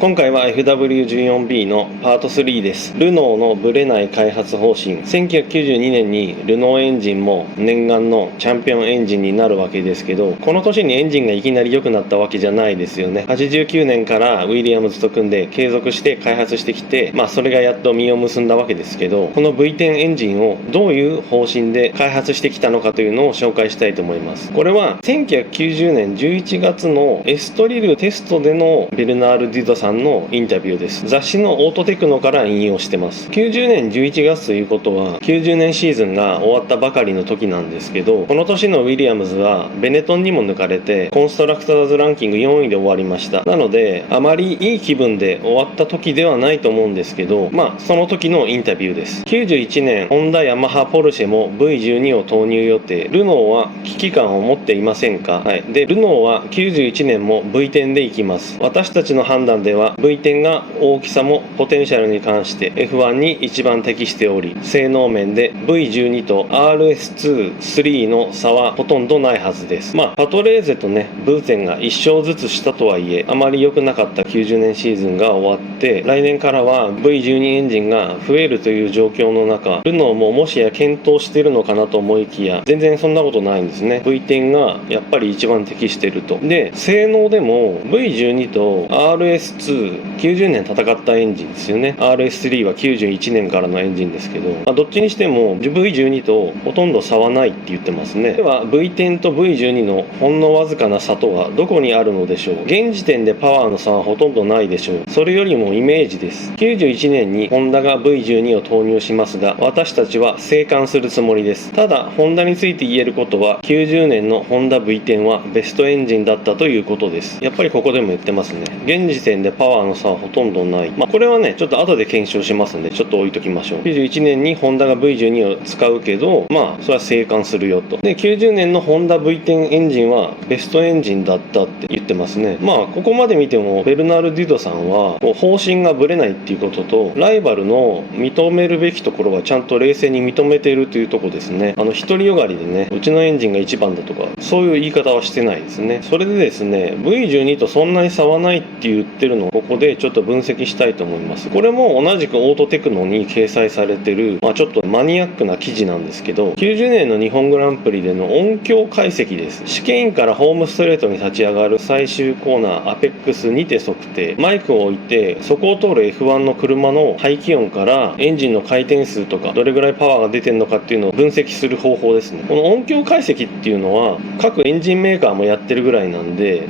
今回は FW14B のパート3です。ルノーのブレない開発方針。1992年にルノーエンジンも念願のチャンピオンエンジンになるわけですけど、この年にエンジンがいきなり良くなったわけじゃないですよね。89年からウィリアムズと組んで継続して開発してきて、それがやっと実を結んだわけですけど、この V10 エンジンをどういう方針で開発してきたのかというのを紹介したいと思います。これは1990年11月のエストリルテストでのベルナール・デュドさんのインタビューです。雑誌のオートテクノから引用してます。90年11月ということは90年シーズンが終わったばかりの時なんですけど、この年のウィリアムズはベネトンにも抜かれてコンストラクターズランキング4位で終わりました。なのであまりいい気分で終わった時ではないと思うんですけど、その時のインタビューです。91年ホンダ、ヤマハ、ポルシェも V12 を投入予定。ルノーは危機感を持っていませんか？でルノーは91年も V10 で行きます。私たちの判断では V10 が大きさもポテンシャルに関して F1 に一番適しており、性能面で V12 と RS2、3の差はほとんどないはずです。パトレーゼとね、ブーテンが1勝ずつしたとはいえ、あまり良くなかった90年シーズンが終わって、来年からは V12 エンジンが増えるという状況の中、ルノーももしや検討しているのかなと思いきや、全然そんなことないんですね。V10 がやっぱり一番適していると。で、性能でも V12 と RS2、90年戦ったエンジンですよね。 RS3 は91年からのエンジンですけど、どっちにしても V12 とほとんど差はないって言ってますね。では V10 と V12 のほんのわずかな差とはどこにあるのでしょう。現時点でパワーの差はほとんどないでしょう。それよりもイメージです。91年にホンダが V12 を投入しますが、私たちは静観するつもりです。ただホンダについて言えることは、90年のホンダ V10 はベストエンジンだったということです。やっぱりここでも言ってますね。現時点でパワーの差はほとんどない。これはねちょっと後で検証しますんでちょっと置いときましょう。91年にホンダが V12 を使うけど、それは静観するよと。で90年のホンダ V10 エンジンはベストエンジンだったって言ってますね。ここまで見てもベルナール・デュドさんは方針がぶれないっていうことと、ライバルの認めるべきところはちゃんと冷静に認めているというところですね。独りよがりでね、うちのエンジンが一番だとかそういう言い方はしてないですね。それでですね、 V12 とそんなに差はないって言ってるのをここでちょっと分析したいと思います。これも同じくオートテクノに掲載されてる、ちょっとマニアックな記事なんですけど、90年の日本グランプリでの音響解析です。試験員からホームストレートに立ち上がる最終コーナーアペックスにて測定。マイクを置いてそこを通る F1 の車の排気音からエンジンの回転数とかどれぐらいパワーが出てるのかっていうのを分析する方法ですね。この音響解析っていうのは各エンジンメーカーもやってるぐらいなんで、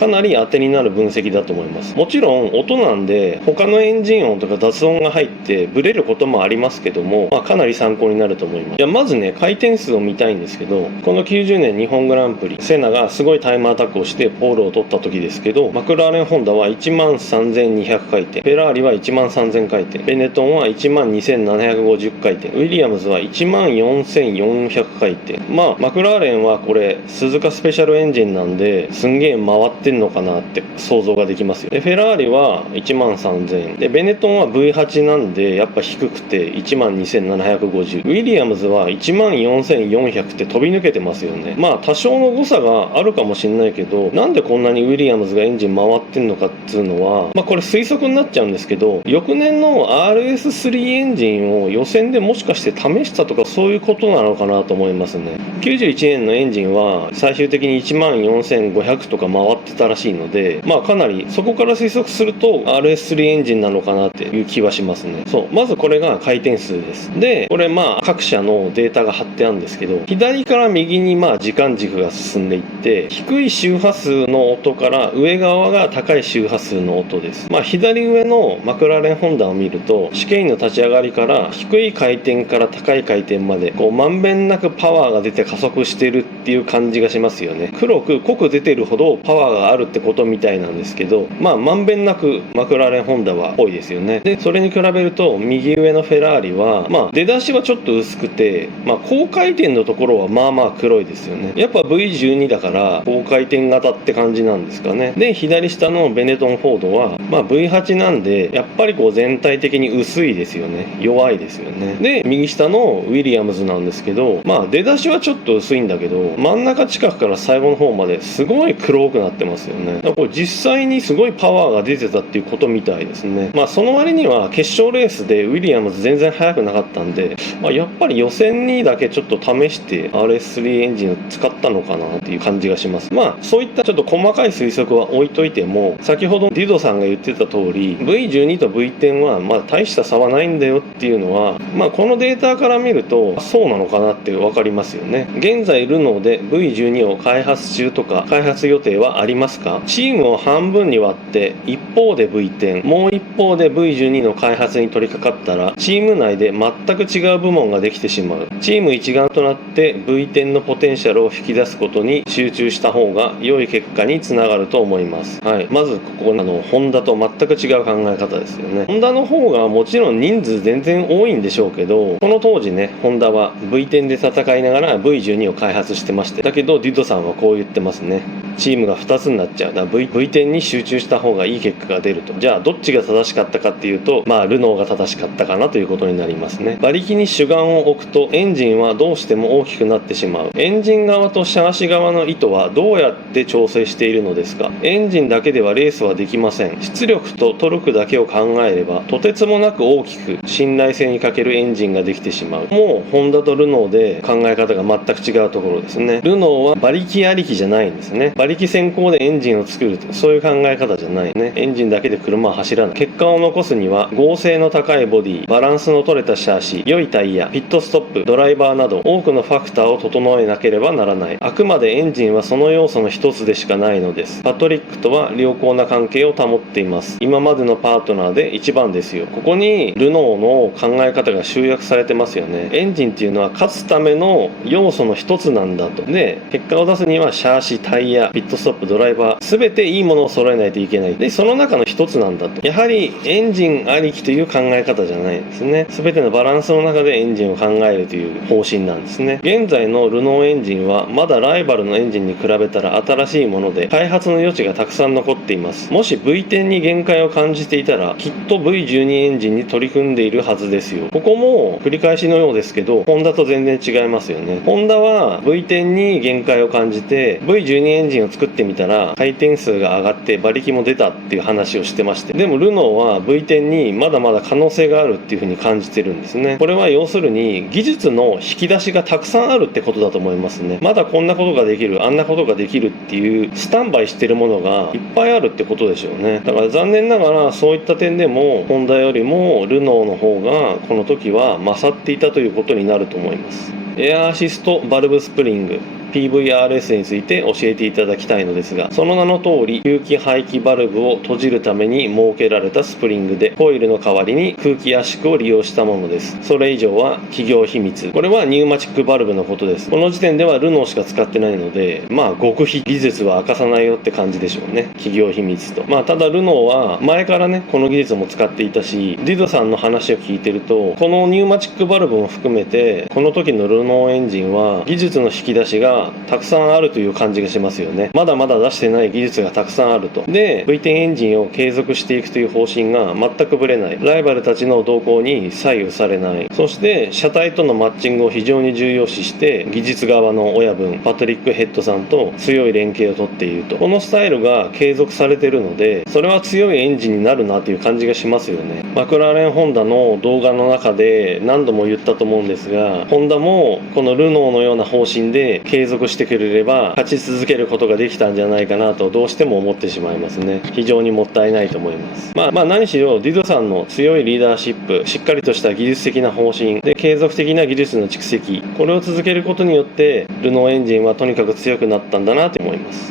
かなり当てになる分析だと思います。もちろん音なんで他のエンジン音とか雑音が入ってブレることもありますけども、かなり参考になると思います。じゃあまずね、回転数を見たいんですけど、この90年日本グランプリ、セナがすごいタイムアタックをしてポールを取った時ですけど、マクラーレンホンダは13200回転、フェラーリは13000回転、ベネトンは12750回転、ウィリアムズは14400回転。マクラーレンはこれ鈴鹿スペシャルエンジンなんですんげえ回ってんのかなって想像ができますよ。でフェラーリは13000で、ベネトンは V8 なんでやっぱ低くて12750、ウィリアムズは14400って飛び抜けてますよね。多少の誤差があるかもしれないけど、なんでこんなにウィリアムズがエンジン回ってんのかっていうのは、これ推測になっちゃうんですけど、翌年の RS3 エンジンを予選でもしかして試したとかそういうことなのかなと思いますね。91年のエンジンは最終的に14500とか回ってたらしいので、かなりそこから推測すると RS3 エンジンなのかなっていう気はしますね。まずこれが回転数です。でこれ各社のデータが貼ってあるんですけど、左から右に時間軸が進んでいって、低い周波数の音から上側が高い周波数の音です。左上のマクラーレンホンダを見ると、試験員の立ち上がりから低い回転から高い回転までまんべんなくパワーが出て加速してるっていう感じがしますよね。黒く濃く出てるほどパワーがあるってことみたいなんですけど、まんべんなくマクラーレンホンダは多いですよね。でそれに比べると右上のフェラーリは出だしはちょっと薄くて、高回転のところは黒いですよね。やっぱ V12 だから高回転型って感じなんですかね。で左下のベネトンフォードはV8 なんでやっぱり全体的に薄いですよね。弱いですよね。で右下のウィリアムズなんですけど、出だしはちょっと薄いんだけど真ん中近くから最後の方まですごい黒くなってますますよね。だからこれ実際にすごいパワーが出てたっていうことみたいですね。その割には決勝レースでウィリアムズ全然速くなかったんで、やっぱり予選にだけちょっと試して RS3 エンジンを使ったのかなっていう感じがします。そういったちょっと細かい推測は置いといても、先ほどディドさんが言ってた通り V12 と V10 は大した差はないんだよっていうのは、このデータから見るとそうなのかなって分かりますよね。現在ルノーで V12 を開発中とか開発予定はありますか？チームを半分に割って一方で V10 もう一方で V12 の開発に取り掛かったら、チーム内で全く違う部門ができてしまう。チーム一丸となって V10 のポテンシャルを引き出すことに集中した方が良い結果につながると思います。まずここホンダと全く違う考え方ですよね。ホンダの方がもちろん人数全然多いんでしょうけど、この当時ね、ホンダは V10 で戦いながら V12 を開発してまして、だけどディドさんはこう言ってますね。チームが2つになっちゃう。だから V10 に集中した方がいい結果が出ると。じゃあどっちが正しかったかっていうと、ルノーが正しかったかなということになりますね。馬力に主眼を置くとエンジンはどうしても大きくなってしまう。エンジン側とシャーシ側の意図はどうやって調整しているのですか？エンジンだけではレースはできません。出力とトルクだけを考えればとてつもなく大きく信頼性に欠けるエンジンができてしまう。もうホンダとルノーで考え方が全く違うところですね。ルノーは馬力ありきじゃないんですね。馬力先行でエンジンを作ると、そういう考え方じゃないね。エンジンだけで車は走らない。結果を残すには合成の高いボディ、バランスの取れたシャーシ、良いタイヤ、ピットストップ、ドライバーなど多くのファクターを整えなければならない。あくまでエンジンはその要素の一つでしかないのです。パトリックとは良好な関係を保っています。今までのパートナーで一番ですよ。ここにルノーの考え方が集約されてますよね。エンジンっていうのは勝つための要素の一つなんだと。で、結果を出すにはシャーシ、タイヤ、ピットストップ、ドライバー、すべていいものを揃えないといけない。で、その中の一つなんだと。やはりエンジンありきという考え方じゃないんですね。すべてのバランスの中でエンジンを考えるという方針なんですね。現在のルノーエンジンはまだライバルのエンジンに比べたら新しいもので、開発の余地がたくさん残っています。もし V10 に限界を感じていたら、きっと V12 エンジンに取り組んでいるはずですよ。ここも繰り返しのようですけど、ホンダと全然違いますよね。ホンダは V10 に限界を感じて V12 エンジンを作ってみたら回転数が上がって馬力も出たっていう話をしてまして、でもルノーは V10 にまだまだ可能性があるっていう風に感じてるんですね。これは要するに技術の引き出しがたくさんあるってことだと思いますね。まだこんなことができる、あんなことができるっていうスタンバイしてるものがいっぱいあるってことでしょうね。だから残念ながらそういった点でもホンダよりもルノーの方がこの時は勝っていたということになると思います。エアアシストバルブスプリングPVRS について教えていただきたいのですが、その名の通り吸気排気バルブを閉じるために設けられたスプリングで、コイルの代わりに空気圧縮を利用したものです。それ以上は企業秘密。これはニューマチックバルブのことです。この時点ではルノーしか使ってないので、極秘技術は明かさないよって感じでしょうね。企業秘密と。ただルノーは前からねこの技術も使っていたし、ディドさんの話を聞いてると、このニューマチックバルブも含めてこの時のルノーエンジンは技術の引き出しがたくさんあるという感じがしますよね。まだまだ出してない技術がたくさんあると。で V10 エンジンを継続していくという方針が全くぶれない。ライバルたちの動向に左右されない。そして車体とのマッチングを非常に重要視して技術側の親分パトリック・ヘッドさんと強い連携をとっていると。このスタイルが継続されているので、それは強いエンジンになるなという感じがしますよね。マクラーレンホンダの動画の中で何度も言ったと思うんですが、ホンダもこのルノーのような方針で継続してくれれば勝ち続けることができたんじゃないかなとどうしても思ってしまいますね。非常にもったいないと思います。何しろディドさんの強いリーダーシップ、しっかりとした技術的な方針で継続的な技術の蓄積、これを続けることによってルノーエンジンはとにかく強くなったんだなと思います。